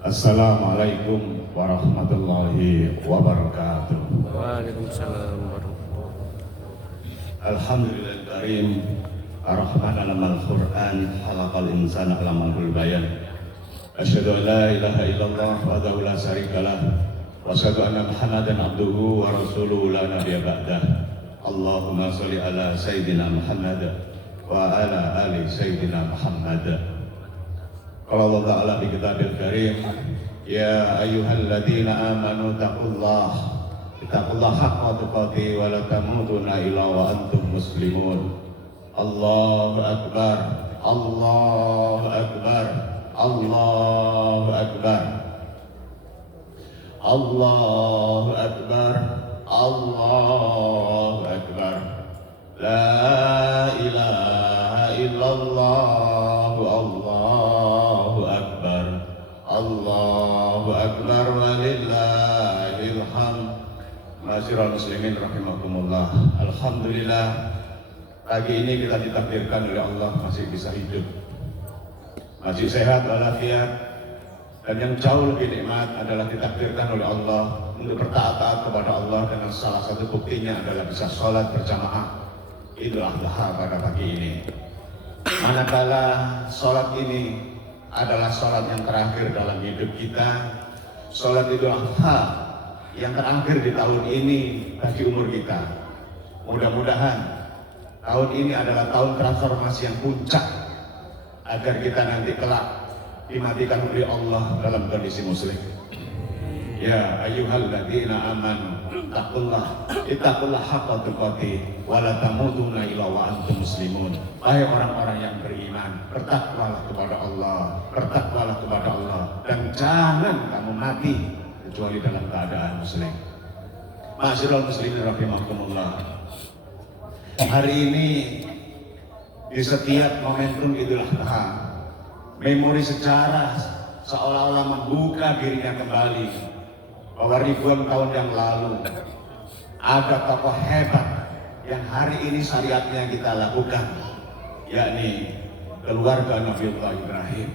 Assalamualaikum warahmatullahi wabarakatuh. Waalaikumsalam warahmatullahi. Alhamdulillahil karim ar-rahman alamal Qur'an khalaqal insana alamal bayan. Asyhadu an la ilaha illallah wahdahu la syarikalah wa asyhadu anna Muhammadan abduhu wa rasuluhu la nabiyya ba'dah. Allahumma shalli ala sayyidina Muhammad wa ala ali sayyidina Muhammad. Qala Allah Ta'ala di Kitabil Karim, ya ayyuhalladzina amanu taqullaha haqqa tuqatih wa la tamutunna illa wa antum muslimun. Allahu akbar, Allahu akbar, Allahu akbar, Allahu akbar, Allahu akbar. La ilaha illallah, Allahu akbar, Allahu akbar walillahil hamd. Ma'asyiral muslimin rahimakumullah. Alhamdulillah, pagi ini kita ditakdirkan oleh Allah masih bisa hidup, masih sehat walafiat, dan yang jauh lebih nikmat adalah ditakdirkan oleh Allah untuk bertaat kepada Allah, dengan salah satu buktinya adalah bisa sholat berjamaah Idul Adha pada pagi ini. Manakala sholat ini adalah sholat yang terakhir dalam hidup kita, sholat Idul Adha yang terakhir di tahun ini bagi umur kita. Mudah-mudahan tahun ini adalah tahun transformasi yang puncak, agar kita nanti kelak dimatikan oleh Allah dalam kondisi muslim. Ya ayyuhalladzina amanu ittaqullaha haqqa tuqatih wa la tamutunna illa wa antum muslimun. Wahai orang-orang yang beriman, bertakwalah kepada Allah, bertakwalah kepada Allah, dan jangan kamu mati kecuali dalam keadaan muslim. Ma'asyiral muslimin rahimakumullah. Hari ini di setiap momentum Idul Adha, memori sejarah seolah-olah membuka dirinya kembali bahwa ribuan tahun yang lalu ada tokoh hebat yang hari ini syariatnya kita lakukan, yakni keluarga Nabiullah Ibrahim.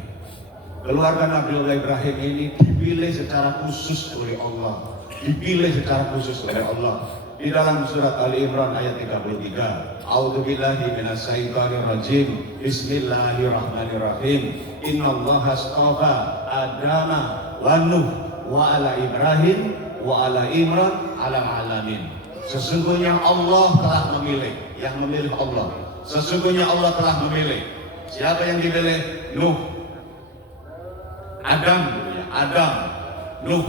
Keluarga Nabiullah Ibrahim ini dipilih secara khusus oleh Allah, dipilih secara khusus oleh Allah. Di dalam surat Ali Imran ayat 33, A'udzubillahi minasyaitonir rajim, Bismillahirrahmanirrahim. Innallaha astafa Adama wa Nuh wa ala Ibrahim wa ala Imran ala alamin. Sesungguhnya Allah telah memilih, yang memilih Allah. Sesungguhnya Allah telah memilih. Siapa yang dipilih? Nuh, Adam, Nuh,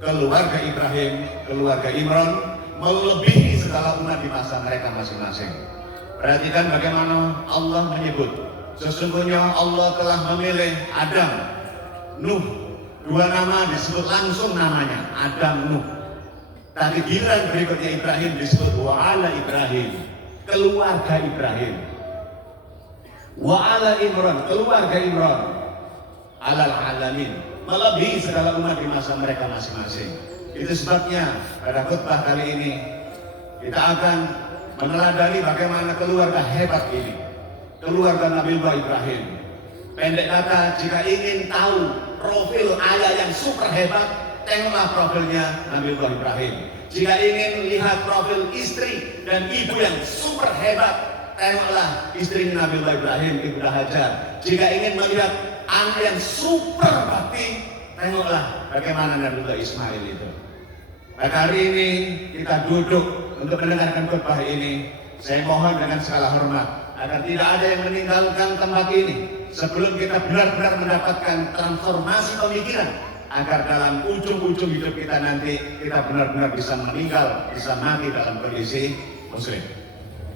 keluarga Ibrahim, keluarga Imran, melebihi segala umat di masa mereka masing-masing. Perhatikan bagaimana Allah menyebut, sesungguhnya Allah telah memilih Adam, Nuh. Dua nama disebut langsung namanya, Adam, Nuh. Tapi giliran berikutnya Ibrahim disebut wa ala Ibrahim, keluarga Ibrahim. Wa ala Imran, keluarga Imran, alal alamin, melebihi segala umat di masa mereka masing-masing. Itu sebabnya pada khutbah kali ini kita akan meneladani bagaimana keluarga hebat ini, keluarga Nabiullah Ibrahim. Pendek kata, jika ingin tahu profil ayah yang super hebat, tengoklah profilnya Nabiullah Ibrahim. Jika ingin lihat profil istri dan ibu yang super hebat, tengoklah istri Nabiullah Ibrahim, Ibnu Hajar. Jika ingin melihat anak yang super bakti, tengoklah bagaimana Nabiullah Ismail itu. Pada hari ini kita duduk untuk mendengarkan khutbah ini. Saya mohon dengan segala hormat agar tidak ada yang meninggalkan tempat ini sebelum kita benar-benar mendapatkan transformasi pemikiran, agar dalam ujung-ujung hidup kita nanti kita benar-benar bisa meninggal, bisa mati dalam kondisi muslim.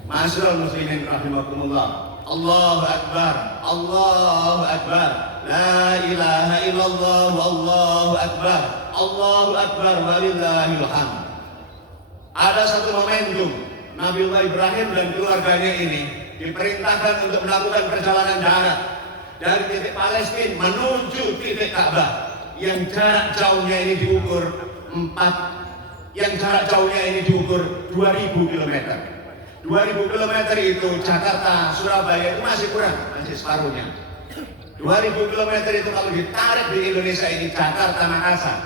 Ma'asyiral muslimin rahimakumullah. Allahu akbar, Allahu akbar, la ilaha illallah, Allahu akbar, Allahu akbar walillahil hamd. Ada satu momentum Nabiullah Ibrahim dan keluarganya ini diperintahkan untuk melakukan perjalanan darat dari titik Palestina menuju titik Ka'bah, yang jarak jauhnya ini diukur 2000 km. 2000 km itu Jakarta, Surabaya itu masih kurang, masih separuhnya. 2000 km itu kalau ditarik di Indonesia ini, Jakarta Makassar,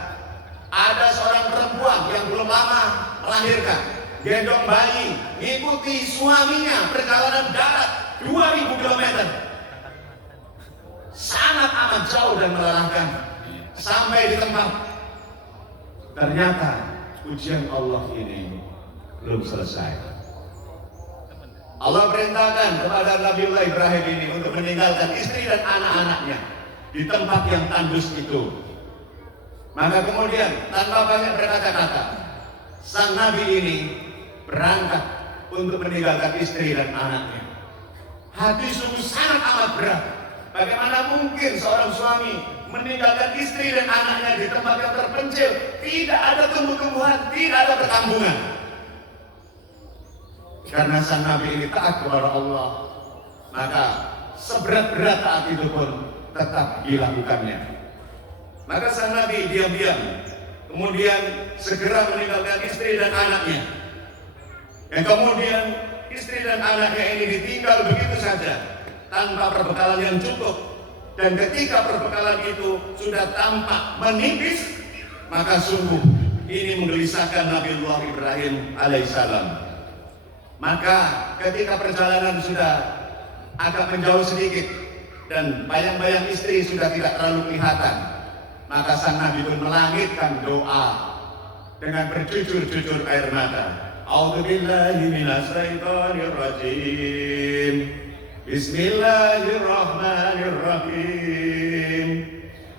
ada seorang perempuan yang belum lama melahirkan, gendong bayi, mengikuti suaminya perjalanan darat 2000 km. Sangat amat jauh dan melelahkan. Sampai di tempat, ternyata ujian Allah ini belum selesai. Allah perintahkan kepada Nabiullah Ibrahim ini untuk meninggalkan istri dan anak-anaknya di tempat yang tandus itu. Maka kemudian tanpa banyak berkata-kata, sang Nabi ini berangkat untuk meninggalkan istri dan anaknya. Hati sungguh sangat amat berat. Bagaimana mungkin seorang suami meninggalkan istri dan anaknya di tempat yang terpencil, tidak ada tumbuh-tumbuhan, tidak ada perkampungan. Karena sang Nabi ini taat kepada Allah, maka seberat-berat taat itu pun tetap dilakukannya. Maka sang Nabi diam-diam kemudian segera meninggalkan istri dan anaknya. Dan kemudian istri dan anaknya ini ditinggal begitu saja tanpa perbekalan yang cukup. Dan ketika perbekalan itu sudah tampak menipis, maka sungguh ini menggelisahkan Nabiullah Ibrahim alaihissalam. Maka ketika perjalanan sudah agak menjauh sedikit dan bayang-bayang istri sudah tidak terlalu kelihatan, maka sang Nabi pun melangitkan doa dengan berjujur-jujur air mata. A'udzubillahi minasyaitonir rajim. Bismillahirrahmanirrahim.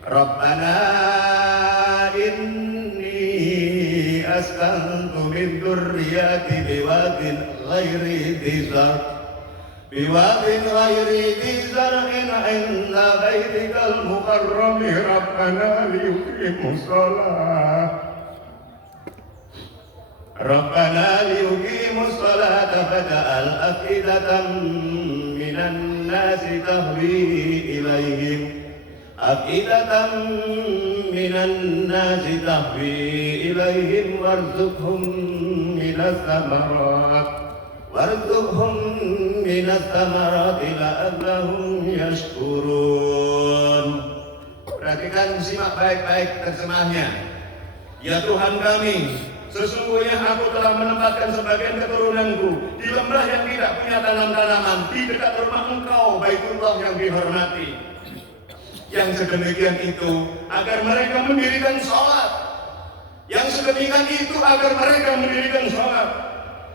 Rabbana inni askantu min dzurriyyati biwadin ghairi dhi zar'in 'inda baitikal muharram rabbana liyuqimus salata faj'al afidatan minan nasi tahwi ilaihim warzuqhum minas samarati la'allahum yashkurun. Perhatikan, simak baik-baik terjemahnya. Ya Tuhan kami, sesungguhnya aku telah menempatkan sebagian keturunanku di lembah yang tidak punya tanam-tanaman, di dekat rumah Engkau, Baitullah yang dihormati. Yang sedemikian itu agar mereka mendirikan sholat.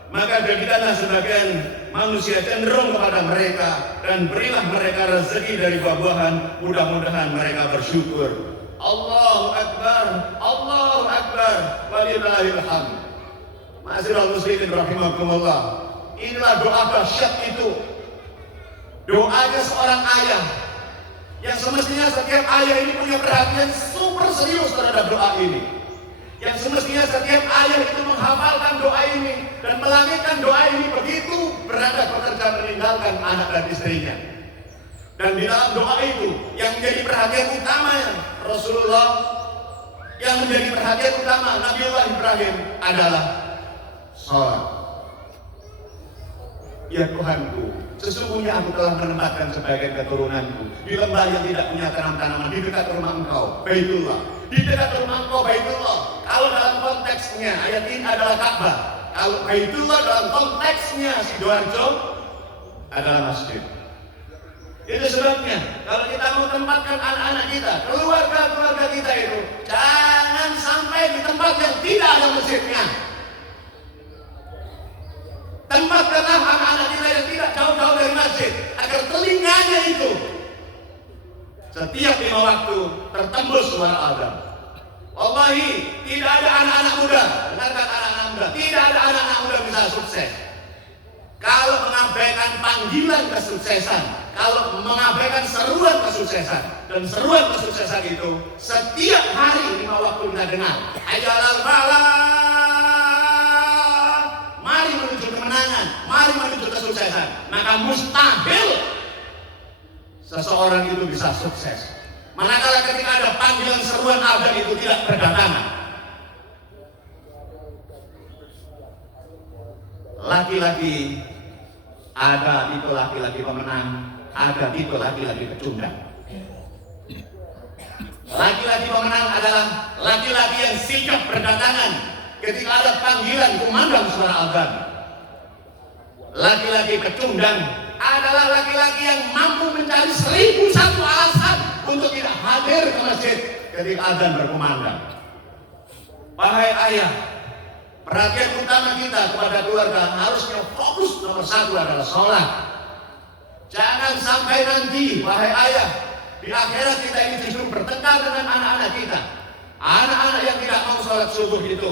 Maka jadikanlah sebagian manusia cenderung kepada mereka dan berilah mereka rezeki dari buah-buahan. Mudah-mudahan mereka bersyukur. Allahu Akbar, walillahil hamd. Ma'asyiral muslimin rahimakumullah. Inilah doa dahsyat itu. Doanya seorang ayah yang semestinya setiap ayah ini punya perhatian super serius terhadap doa ini. Yang semestinya setiap ayah itu menghafalkan doa ini dan melangitkan doa ini begitu berangkat bekerja meninggalkan anak dan istrinya. Dan di dalam doa itu yang menjadi perhatian utamanya Rasulullah, yang menjadi perhatian utama Nabiullah Ibrahim adalah sholat. Ya Tuhanku, sesungguhnya aku telah menempatkan sebagian keturunanku di lembah yang tidak punya tanam-tanaman di dekat rumah Engkau, Baitullah. Di dekat rumah Engkau, Baitullah. Kalau dalam konteksnya ayat ini adalah Ka'bah. Kalau Baitullah dalam konteksnya Sidoarjo adalah masjid. Itu sebabnya kalau kita mau tempatkan anak-anak kita, keluarga-keluarga kita itu, jangan sampai di tempat yang tidak ada masjidnya. Tempatkanlah anak-anak kita yang tidak jauh-jauh dari masjid, agar telinganya itu setiap 5 waktu tertembus suara azan. Wallahi, tidak ada anak-anak muda, dengarkan anak-anak muda, tidak ada anak-anak muda bisa sukses kalau mengabaikan panggilan kesuksesan, kalau mengabaikan seruan kesuksesan. Dan seruan kesuksesan itu setiap hari 5 waktu kita dengar, hayya 'alal falah, mari menuju kemenangan, mari menuju kesuksesan. Maka mustahil seseorang itu bisa sukses manakala ketika ada panggilan seruan azan itu tidak berdatangan. Laki-laki, ada tipe laki-laki pemenang, ada tipe laki-laki pecundang. Laki-laki pemenang adalah laki-laki yang sigap berdatangan ketika ada panggilan kumandang suara azan. Laki-laki pecundang adalah laki-laki yang mampu mencari 1001 alasan untuk tidak hadir ke masjid ketika azan berkumandang. Wahai ayah, perhatian utama kita kepada keluarga harusnya fokus nomor 1 adalah sholat. Jangan sampai nanti, wahai ayah, di akhirat kita ini justru bertengkar dengan anak-anak kita. Anak-anak yang tidak mau sholat subuh itu,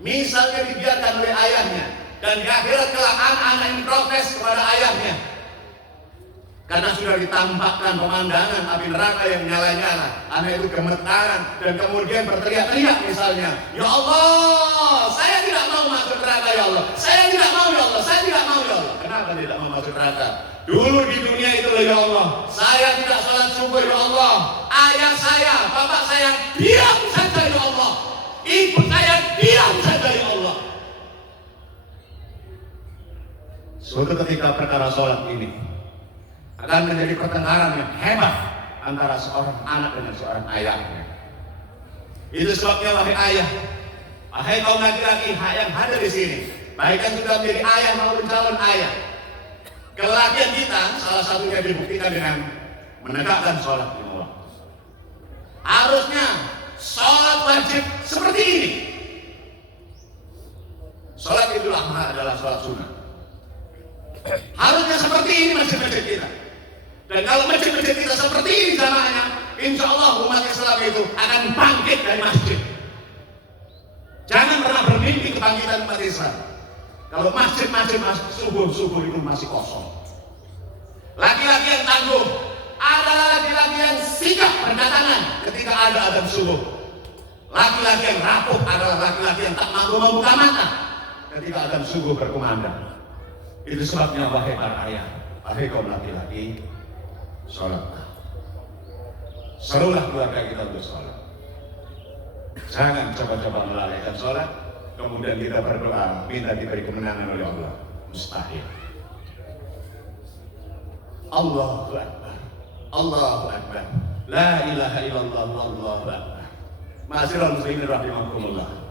misalnya dibiarkan oleh ayahnya, dan di akhirat kelak anak-anak yang protes kepada ayahnya karena sudah ditampakkan pemandangan api neraka yang nyala-nyala. Anak itu gemetaran dan kemudian berteriak-teriak misalnya, ya Allah, saya tidak mau masuk neraka ya Allah, saya tidak mau ya Allah, saya tidak mau ya Allah. Kenapa tidak mau masuk neraka? Dulu di dunia itu ya Allah, saya tidak sholat subuh ya Allah, ayah saya, bapak saya diam saja ya Allah, ibu saya diam saja ya Allah. Suatu ketika perkara sholat ini akan menjadi pertengkaran yang hebat antara seorang anak dengan seorang ayahnya. Itu sebabnya wahai ayah, wahai kaum laki-laki yang hadir di sini, baik yang sudah menjadi ayah maupun calon ayah, kelakian kita salah satunya dibuktikan dengan menegakkan sholat lima waktu. Harusnya sholat wajib seperti ini. Sholat Idul Adha adalah sholat sunnah. Harusnya seperti ini masjid-masjid kita. Dan kalau masjid-masjid kita seperti ini jamaahnya, insya Allah umat Islam itu akan bangkit dari masjid. Jangan pernah bermimpi kebangkitan umat Islam kalau masjid-masjid subuh-subuh itu masih kosong. Laki-laki yang tangguh adalah laki-laki yang sigap berdatangan ketika ada azan subuh. Laki-laki yang rapuh adalah laki-laki yang tak mampu membuka mata ketika azan subuh berkumandang. Itu sebabnya wahai para ayah, wahai kaum laki-laki, sholatlah. Serulah keluarga kita untuk sholat. Jangan coba-coba melalaikan sholat, kemudian kita berdoa minta diberi kemenangan oleh Allah. Mustahil. Allahu Akbar, Allahu Akbar, la ilaha illallah, Allahu Akbar. Ma'asyiral muslimin rahimakumullah.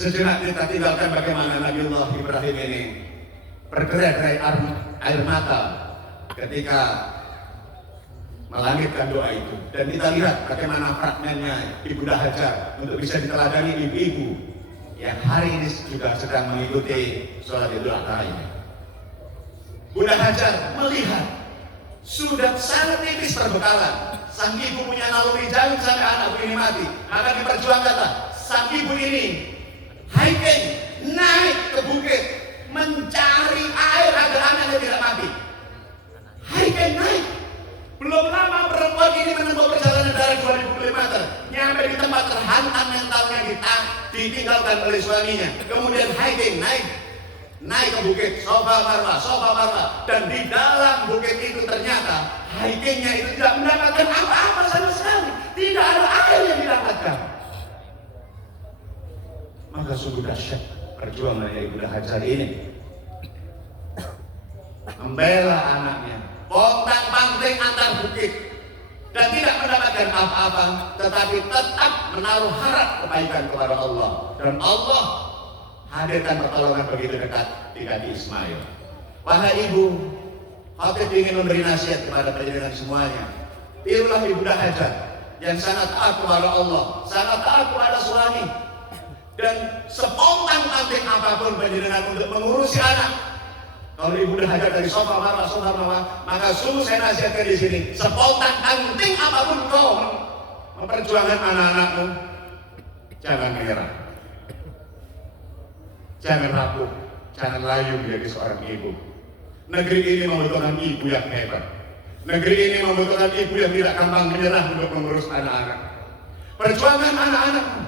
Sejenak kita tinggalkan bagaimana Nabiullah Ibrahim ini bergerak-gerak air mata ketika melangitkan doa itu. Dan kita lihat bagaimana fragmennya Ibunda Hajar untuk bisa diteladani ibu-ibu yang hari ini juga sedang mengikuti sholat Idul Adha ini. Bunda Hajar melihat sudah sangat tipis perbekalan. Sang ibu punya naluri jangan sampai anakku ini mati. Maka diperjuangkan sang ibu ini hiking, naik ke bukit, mencari air agar anaknya tidak mati. Hiking naik. Belum lama perempuan ini menempuh perjalanan darat 2000 km, nyampe di tempat terhantam mentalnya ditinggalkan oleh suaminya. Kemudian hiking naik ke bukit Safa Marwah, dan di dalam bukit itu ternyata hikingnya itu tidak mendapatkan apa-apa sama sekali. Tidak ada air yang didapatkan. Maka sungguh dahsyat perjuangan Ibunda Hajar ini membela anaknya, pontang-panting antar bukit dan tidak mendapatkan apa-apa, tetapi tetap menaruh harap kebaikan kepada Allah, dan Allah hadirkan pertolongan begitu dekat di Kadi Ismail. Wahai ibu, khatib ingin memberi nasihat kepada panjenengan semuanya. Tirulah Ibunda Hajar yang sangat taat kepada Allah, sangat taat kepada suami, dan sepontang-panting apapun panjenengan untuk mengurusi anak. Kalau Ibunda Hajar dari Safa Marwah, maka sungguh saya nasihatkan di sini, sepontang-panting apapun kau memperjuangkan anak-anakmu, jangan menyerah, jangan rapuh, jangan layu menjadi seorang ibu. Negeri ini membutuhkan ibu yang hebat. Negeri ini membutuhkan ibu yang tidak gampang menyerah untuk mengurus anak-anak. Perjuangan anak-anakmu.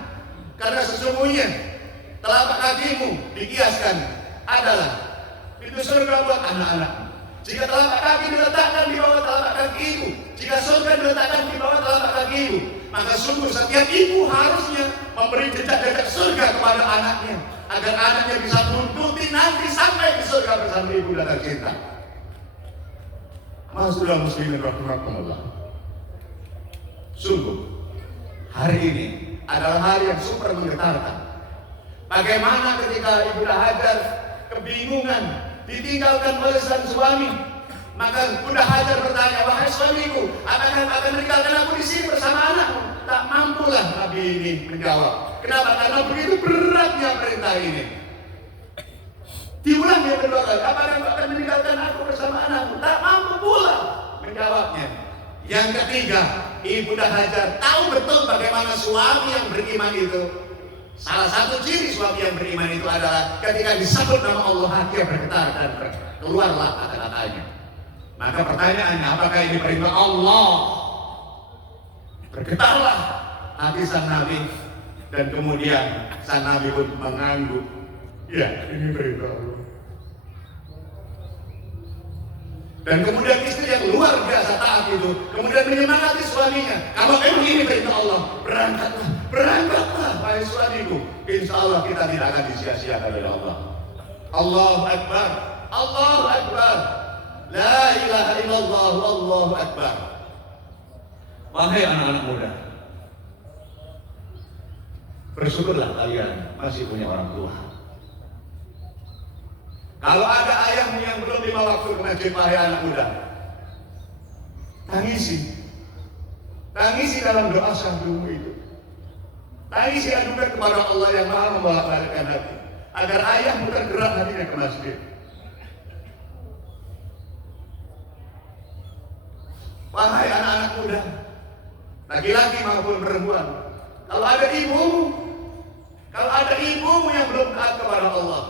Karena sesungguhnya telapak kakimu dikiaskan adalah pintu surga buat anak-anak. Jika telapak kaki diletakkan di bawah telapak kaki ibu, jika surga diletakkan di bawah telapak kaki ibu, maka sungguh setiap ibu harusnya memberi jejak-jejak surga kepada anaknya, agar anaknya bisa buntuti nanti sampai di surga bersama ibu dan tercinta. Masyaallah muslimin rahimakumullah. Sungguh, hari ini adalah hari yang super menggetarkan. Bagaimana ketika Ibunda Hajar kebingungan, ditinggalkan oleh sang suami. Maka Bunda Hajar bertanya, wahai suamiku, apakah akan meninggalkan aku di sini bersama anakmu? Tak mampulah Nabi ini menjawab. Kenapa? Karena begitu beratnya perintah ini. Diulang yang kedua kali, apakah akan meninggalkan aku bersama anakmu? Tak mampu pula menjawabnya. Yang ketiga, Ibunda Hajar tahu betul bagaimana suami yang beriman itu. Salah satu ciri suami yang beriman itu adalah ketika disebut nama Allah hati bergetar dan keluarlah kata-katanya. Maka pertanyaannya, apakah ini perintah Allah? Bergetarlah hati sang Nabi, dan kemudian sang Nabi pun mengangguk. Ya, ini perintah Allah. Dan kemudian istri yang luar biasa taat itu kemudian menyemangati suaminya. Kalau memang ini perintah Allah, berangkatlah, berangkatlah, wahai suamiku. Insya Allah kita tidak akan disia-siakan oleh Allah. Allahu Akbar, Allahu Akbar, la ilaha illallah, Allahu Akbar. Wahai anak-anak muda, bersyukurlah kalian masih punya orang tua. Kalau ada ayahmu yang belum 5 waktu ke masjid, wahai anak muda, tangisi. Tangisi dalam doa syahdumu itu. Tangisi adukan kepada Allah yang maha membolak-balikkan hati, agar ayahmu tergerak hatinya ke masjid. Wahai anak-anak muda, laki-laki maupun perempuan, kalau ada ibumu yang belum taat kepada Allah,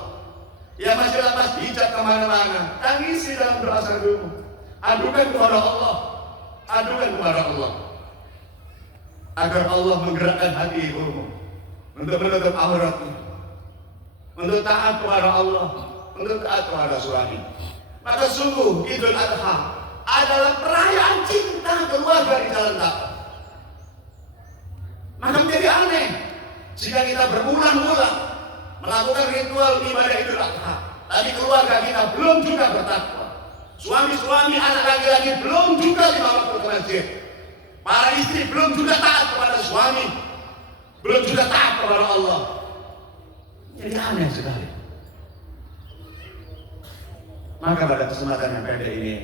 yang masih lepas hijab kemana-mana, tangisi dalam doa syahdumu. Adukan kepada Allah, adukan kepada Allah, agar Allah menggerakkan hati ibumu untuk menutup auratnya, untuk taat kepada Allah, untuk taat kepada suami. Maka sungguh Idul Adha adalah perayaan cinta keluarga di jalan dakwah. Maka menjadi aneh jika kita berulang-ulang melakukan ritual ibadah Idul Adha, tapi keluarga kita belum juga bertakwa. Suami-suami, anak laki-laki belum juga 5 waktu ke masjid. Para istri belum juga taat kepada suami, belum juga taat kepada Allah. Jadi aneh sekali. Maka pada kesempatan yang pendek ini,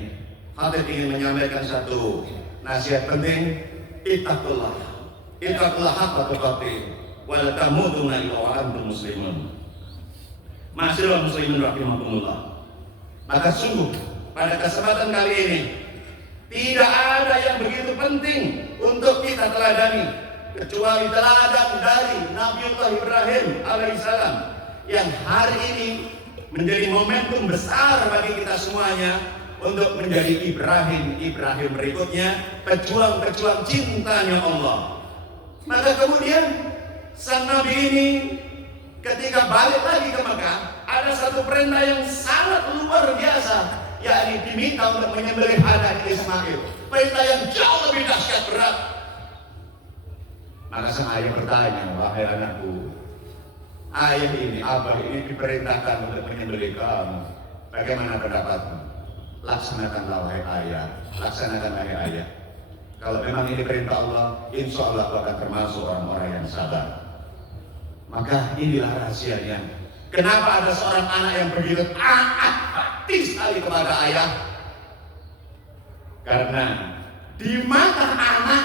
Khatib ingin menyampaikan satu nasihat penting. Ittaqullah, ittaqullah haqqa tuqatih, wa la tamutunna illa wa antum muslimun. Ma'asyiral muslimin rahimakumullah. Maka sungguh pada kesempatan kali ini tidak ada yang begitu penting untuk kita teladani kecuali teladan dari Nabiullah Ibrahim alaihissalam, yang hari ini menjadi momentum besar bagi kita semuanya untuk menjadi Ibrahim berikutnya, pejuang-pejuang cintanya Allah. Maka kemudian sang Nabi ini ketika balik lagi ke Mekah, ada satu perintah yang sangat luar biasa, yakni diminta untuk menyembelih anak Ismail. Perintah yang jauh lebih dahsyat berat. Maka sang ayah bertanya, wahai anakku, ayah ini, abah ini diperintahkan untuk menyembelih kamu. Bagaimana pendapatmu? Laksanakanlah wahai ayah, laksanakan wahai ayah. Kalau memang ini perintah Allah, insya Allah kau akan termasuk orang-orang yang sabar. Maka inilah rahasianya. Kenapa ada seorang anak yang begitu taat hati sekali kepada ayah? Karena di mata anak,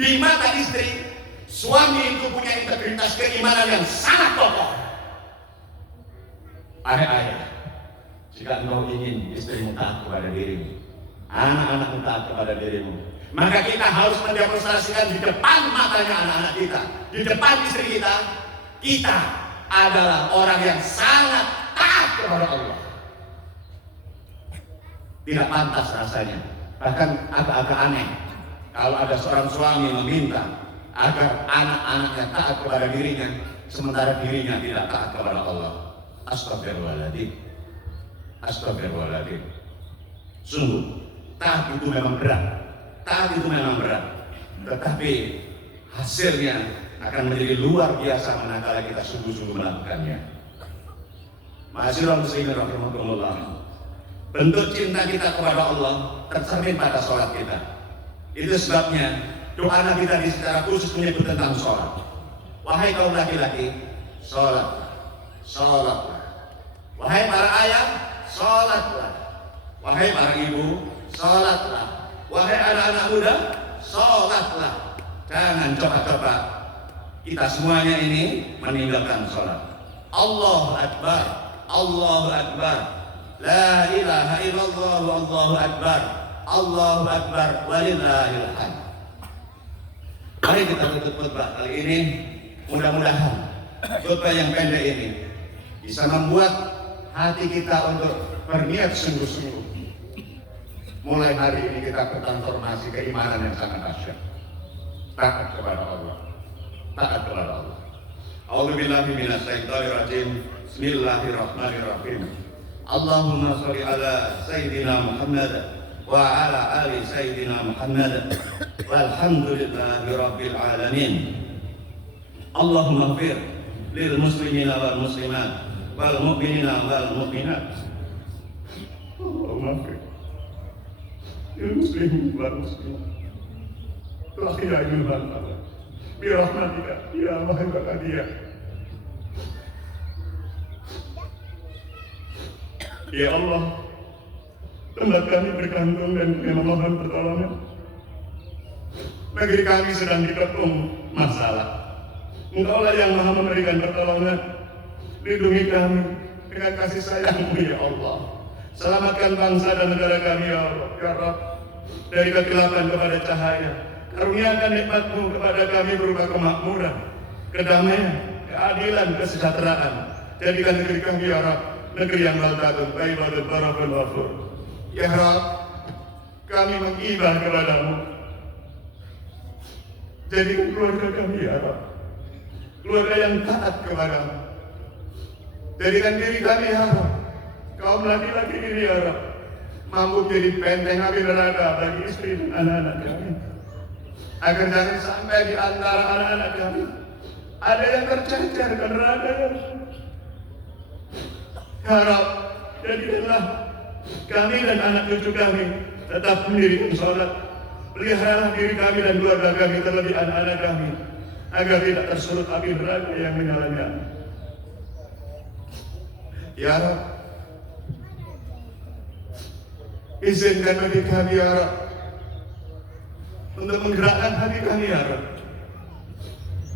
di mata istri, suami itu punya integritas keimanan yang sangat kokoh. Ayah, jika engkau ingin istrimu taat kepada dirimu, anak-anakmu taat kepada dirimu, maka kita harus mendemonstrasikan di depan matanya anak-anak kita, di depan istri kita, kita adalah orang yang sangat taat kepada Allah. Tidak pantas rasanya, bahkan agak-agak aneh kalau ada seorang suami meminta agar anak-anaknya taat kepada dirinya, sementara dirinya tidak taat kepada Allah. Astagfirullahaladzim, astagfirullahaladzim. Sungguh taat itu memang berat, taat itu memang berat, tetapi hasilnya akan menjadi luar biasa manakala kita sungguh-sungguh melakukannya. Ma'asyiral muslimin rahimakumullah. Bentuk cinta kita kepada Allah tercermin pada sholat kita. Itu sebabnya doa Nabi tadi secara khusus menyebut tentang sholat. Wahai kaum laki-laki, sholatlah, sholatlah. Wahai para ayah, sholatlah. Wahai para ibu, sholatlah. Wahai anak-anak muda, sholatlah. Jangan coba-coba kita semuanya ini meninggalkan sholat. Allahu Akbar, Allahu Akbar, la ilaha illallah, Allahu Akbar, Allahu Akbar, walillahil hamd. Mari kita tutup khutbah kali ini. Mudah-mudahan khutbah yang pendek ini bisa membuat hati kita untuk berniat sungguh-sungguh. Mulai hari ini kita bertransformasi keimanan yang sangat dahsyat. Taat kepada Allah. Taat kepada Allah. A'udzubillahi minasyaitonir rajim. Bismillahirrahmanirrahim. Allahumma shalli ala sayyidina Muhammad wa ala ali sayyidina Muhammad. Walhamdulillahi rabbil alamin. Allahumma ighfir lil muslimina wal muslimat wal mu'minina wal mu'minat. Allahumma ighfir lil muslimin wal muslimat wal ahya'i wal amwat bi rahmatika ya arhamar rahimin. Ya Allah, tempat kami bergantung dan memohon pertolongan. Negeri kami sedang dikepung masalah. Engkaulah yang maha memberikan pertolongan. Lindungi kami dengan kasih sayang-Mu ya Allah. Selamatkan bangsa dan negara kami ya Allah, ya Rabb, dari kegelapan kepada cahaya. Karuniakan nikmat-Mu kepada kami berupa kemakmuran, kedamaian, keadilan, kesejahteraan. Jadikan negeri kami ya Rabb negeri yang baldatun thayyibatun barakun ghafur. Ya Rabb, kami mengibah kepada-Mu. Jadikan keluarga kami ya Rabb keluarga yang taat kepada-Mu. Jadikan diri kami ya Rabb, kaum laki-laki ini ya Rabb, mampu menjadi benteng api neraka bagi istri dan anak-anak kami. Agar jangan sampai di antara anak-anak kami ada yang tercecer ke neraka ya Rabb. Ya Rabb, jadikanlah kami dan anak cucu kami tetap mendirikan sholat. Peliharalah diri kami dan keluarga kami, terlebih anak-anak kami, agar tidak tersulut api neraka yang menyala-nyala. Ya Rabb, izinkan bagi kami ya Rabb untuk menggerakkan hati kami ya Rabb,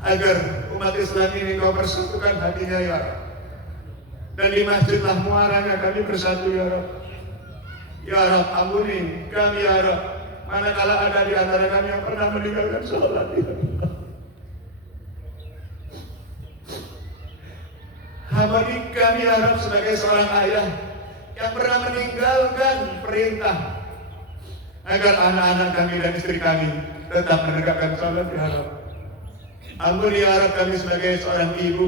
agar umat Islam ini Kau persatukan hatinya ya Rabb. Dan di masjidlah muaranya kami bersatu ya Rabb. Ya Rabb, ampuni kami ya Rabb, manakala ada di antara kami yang pernah meninggalkan sholat ya Allah. Ampuni kami ya Rabb sebagai seorang ayah yang pernah meninggalkan perintah agar anak-anak kami dan istri kami tetap menegakkan sholat ya Rabb. Ampuni ya Rabb kami sebagai seorang ibu,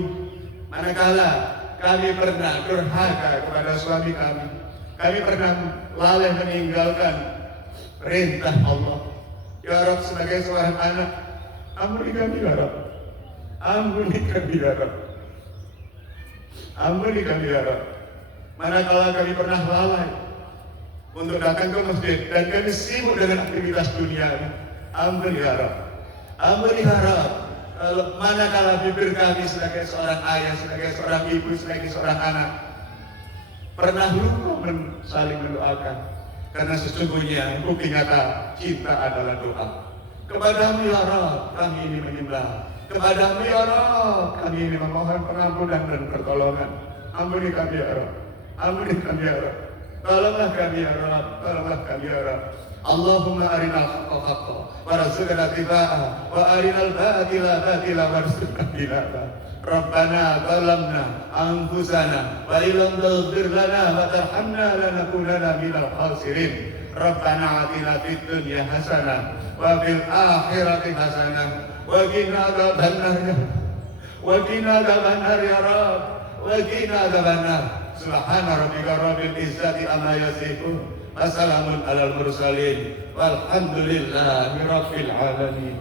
manakala kami pernah durhaka kepada suami kami, kami pernah lalai meninggalkan perintah Allah. Ya Rabb, sebagai seorang anak, ampuni kami ya Rabb, ampuni kami ya Rabb, ampuni kami ya Rabb. Manakala kami pernah lalai untuk datang ke masjid dan kami sibuk dengan aktivitas dunia, ampuni ya Rabb, ampuni ya Rabb. Kalau manakala bibir kami sebagai seorang ayah, sebagai seorang ibu, sebagai seorang anak pernah lupa saling mendoakan, karena sesungguhnya bukti nyata cinta adalah doa. Kepada-Mu ya Rabb kami ini menyembah, kepada-Mu ya Rabb kami ini memohon pengampunan dan pertolongan. Ampuni kami ya Rabb, ampuni kami ya Rabb, tolonglah kami ya Rabb, tolonglah kami ya Rabb. Allahumma arinal haqqa haqqa warzuqna ittiba'ah wa arinal batila batila warzuqna ijtinabah. Rabbana zalamna anfusana wa illam taghfir lana wa tarhamna lanakunanna minal khasirin. Rabbana atina fid dunya hasanah wa fil akhirati hasanah wa qina adzabannar wa qina adzabannar ya Rabb, wa qina adzabannar. Subhana rabbika rabbil izzati amma yasifun. Assalamun alal mursalin walhamdulillahi rabbil alamin.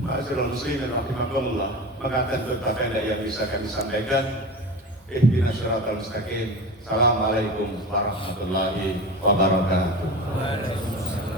Ma'asyiral muslimin rahimakumullah, mengatakan khutbah pendek yang bisa kami sampaikan. Ihdinas siratal mustaqim. Assalamualaikum warahmatullahi wabarakatuh. Waalaikumsalam.